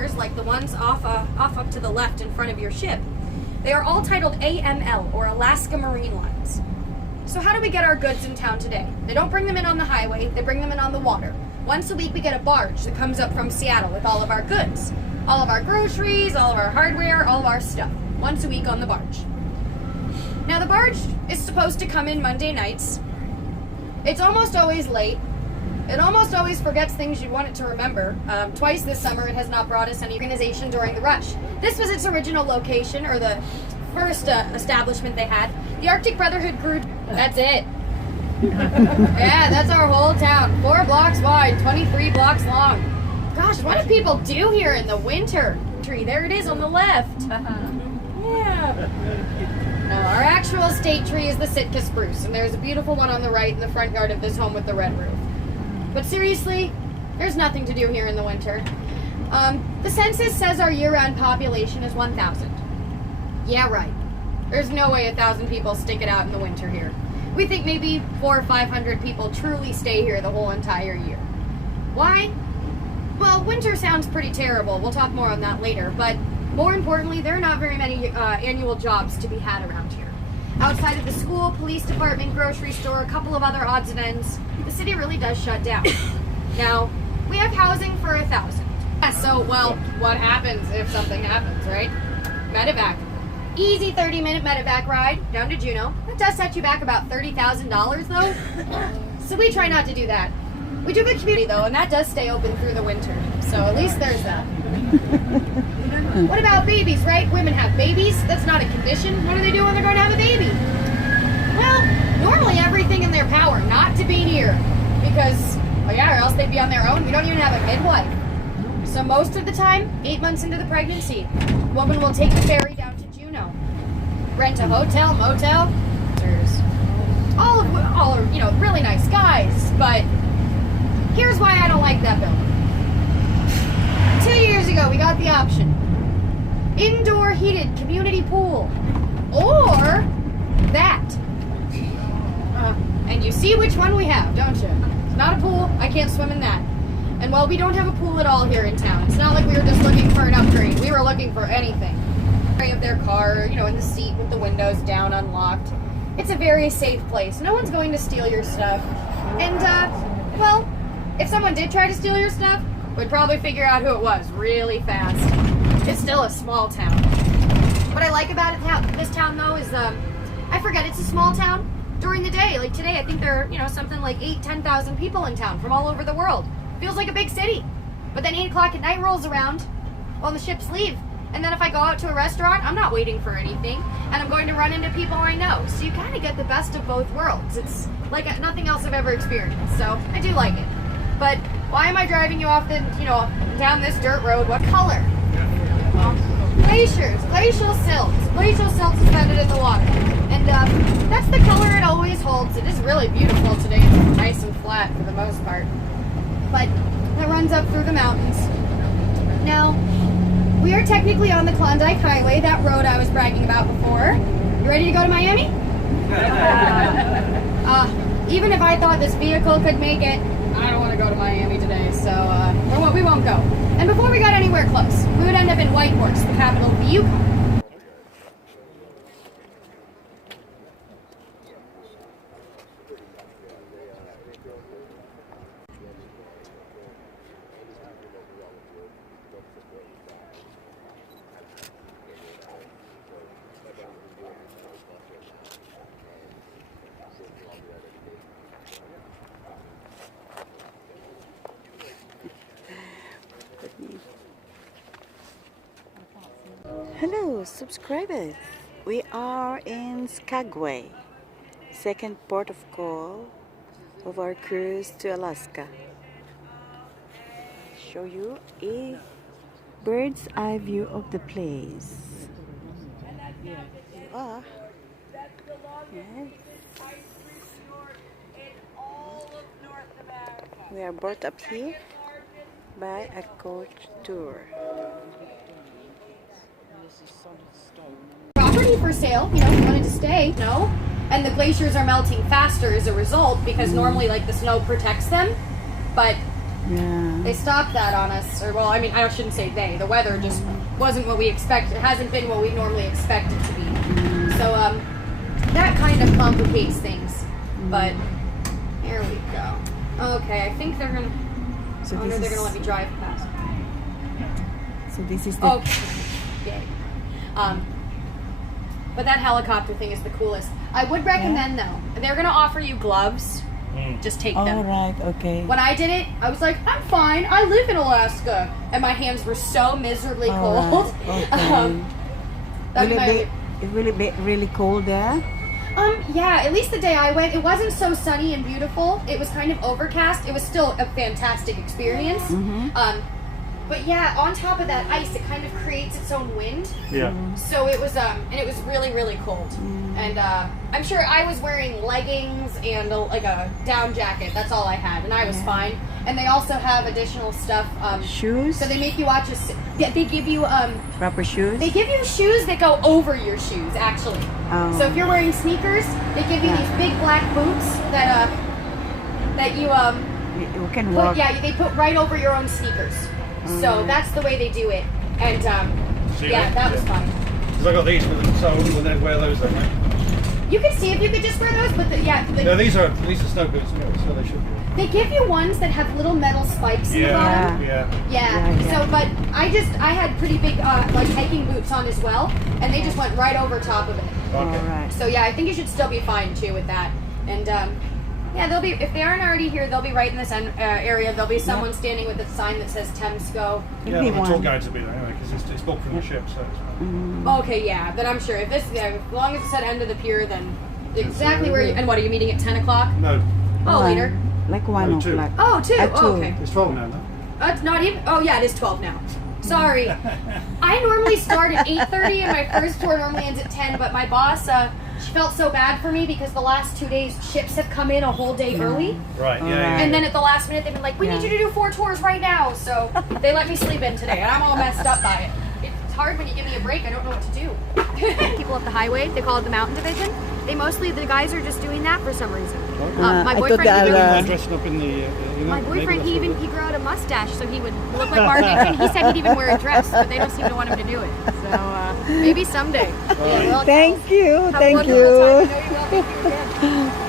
containers, like the ones off up to the left in front of your ship, they are all titled AML, or Alaska Marine Lines. So how do we get our goods in town today? They don't bring them in on the highway, they bring them in on the water. Once a week we get a barge that comes up from Seattle with all of our goods. All of our groceries, all of our hardware, all of our stuff. Once a week on the barge. Now the barge is supposed to come in Monday nights. It's almost always late. It almost always forgets things you want it to remember. Twice this summer it has not brought us any organization during the rush. This was its original location, or the first establishment they had. The Arctic Brotherhood grew. That's it. Yeah, that's our whole town. 4 blocks wide, 23 blocks long. Gosh, what do people do here in the winter? Tree, there it is on the left. Yeah. No, our actual state tree is the Sitka spruce, and there's a beautiful one on the right in the front yard of this home with the red roof. But seriously, there's nothing to do here in the winter. The census says our year-round population is 1,000. Yeah, right. There's no way 1,000 people stick it out in the winter here. We think maybe 400 or 500 people truly stay here the whole entire year. Why? Well, winter sounds pretty terrible. We'll talk more on that later, but more importantly, there are not very many annual jobs to be had around here. Outside of the school, police department, grocery store, a couple of other odds and ends, the city really does shut down. Now, we have housing for 1,000. Yeah, so, well, what happens if something happens, right? Medevac. Easy 30-minute medevac ride down to Juneau. That does set you back about $30,000 though. So we try not to do that. We do have a community though, and that does stay open through the winter. So at least there's that. What about babies, right? Women have babies. That's not a condition. What do they do when they're going to have a baby? Well, normally everything in their power not to be near. Because, well yeah, or else they'd be on their own. We don't even have a midwife. So most of the time, 8 months into the pregnancy, a woman will take the ferry down to Juneau. Rent a hotel, motel. All are, you know, really nice guys, but here's why I don't like that building. 2 years ago, we got the option. Indoor heated community pool. Or that. And you see which one we have, don't you? It's not a pool. I can't swim in that. And well, we don't have a pool at all here in town. It's not like we were just looking for an upgrade. We were looking for anything. Of their car, you know, in the seat with the windows down, unlocked. It's a very safe place. No one's going to steal your stuff. And, well, if someone did try to steal your stuff, we'd probably figure out who it was really fast. It's still a small town. What I like about this town, though, is, I forget, it's a small town during the day. Like today, I think there are, you know, something like 10,000 people in town from all over the world. Feels like a big city. But then 8 o'clock at night rolls around while the ships leave. And then if I go out to a restaurant, I'm not waiting for anything, and I'm going to run into people I know. So you kind of get the best of both worlds. It's like nothing else I've ever experienced, so I do like it. But why am I driving you off the, you know, down this dirt road? What color? Glaciers, glacial silt suspended in the water. And that's the color it always holds. It is really beautiful today. It's nice and flat for the most part. But it runs up through the mountains. Now, we are technically on the Klondike Highway, that road I was bragging about before. You ready to go to Miami? Even if I thought this vehicle could make it, I don't want to go to Miami today, so we won't go. And before we got anywhere close, we would end up in Whitehorse, the capital of the Yukon. Hello subscribers, we are in Skagway, second port of call of our cruise to Alaska. Show you a bird's eye view of the place. Yes. We are brought up here by a coach tour. Property for sale, you know, if you wanted to stay, no. And the glaciers are melting faster as a result because normally like the snow protects them. But Yeah. They stopped that on us, or well, I mean, I shouldn't say they. The weather just wasn't what we expected. It hasn't been what we normally expect it to be. So that kind of complicates things. But here we go. Okay, I think they're gonna. So Oh no, they're gonna let me drive past. So this is the. Okay. Yay. But that helicopter thing is the coolest. I would recommend though. They're gonna offer you gloves. Just take them. All right. Okay. When I did it, I was like, I'm fine. I live in Alaska, and my hands were so miserably cold. Right. Okay. Will it be really cold there? Yeah. At least the day I went, it wasn't so sunny and beautiful. It was kind of overcast. It was still a fantastic experience. But yeah, on top of that ice, it kind of creates its own wind. Yeah. So it was, and it was really, really cold. And I'm sure I was wearing leggings and like a down jacket. That's all I had, and I was fine. And they also have additional stuff. Shoes? So they make you watch they give you Proper shoes? they give you shoes that go over your shoes, actually. Oh. So if you're wearing sneakers, they give you these big black boots that you You can walk. they put right over your own sneakers. So that's the way they do it. And that was fun. Because I got these with them, so we'll then wear those then, right? You can see if you could just wear those, but No, these are snow boots, so they should be. they give you ones that have little metal spikes in the bottom. Yeah. So, but I had pretty big like hiking boots on as well, and they just went right over top of it. Okay. All right. So yeah, I think you should still be fine too with that. And they'll be, if they aren't already here, they'll be right in this area. There'll be someone standing with a sign that says Temsco. Yeah, the tour guides will be there anyway, because it's booked from the ship, so it's fine. Okay, yeah, then I'm sure if this, as long as it's at end of the pier, then exactly where you. And what are you meeting at 10 o'clock? No, Oh, later. Like 1 No, 2. o'clock. Oh, 2. At 2. Oh, okay. it's 12 now, no? It's not even. Oh yeah, it is 12 now. Sorry. I normally start at 8:30, and my first tour normally ends at 10. But my boss, she felt so bad for me because the last 2 days ships have come in a whole day early, Right, and then at the last minute they've been like, "We need you to do 4 tours right now." So they let me sleep in today, and I'm all messed up by it. It's hard when you give me a break. I don't know what to do. People up the highway, they call it the mountain division. The guys are just doing that for some reason. My boyfriend, dressing up in the. my boyfriend, he grew out a mustache so he would look like Mark Dixon. He said he'd even wear a dress, but they don't seem to want him to do it. So maybe someday. Thank you. Have a Thank wonderful time. you. I know you will. Thank you again.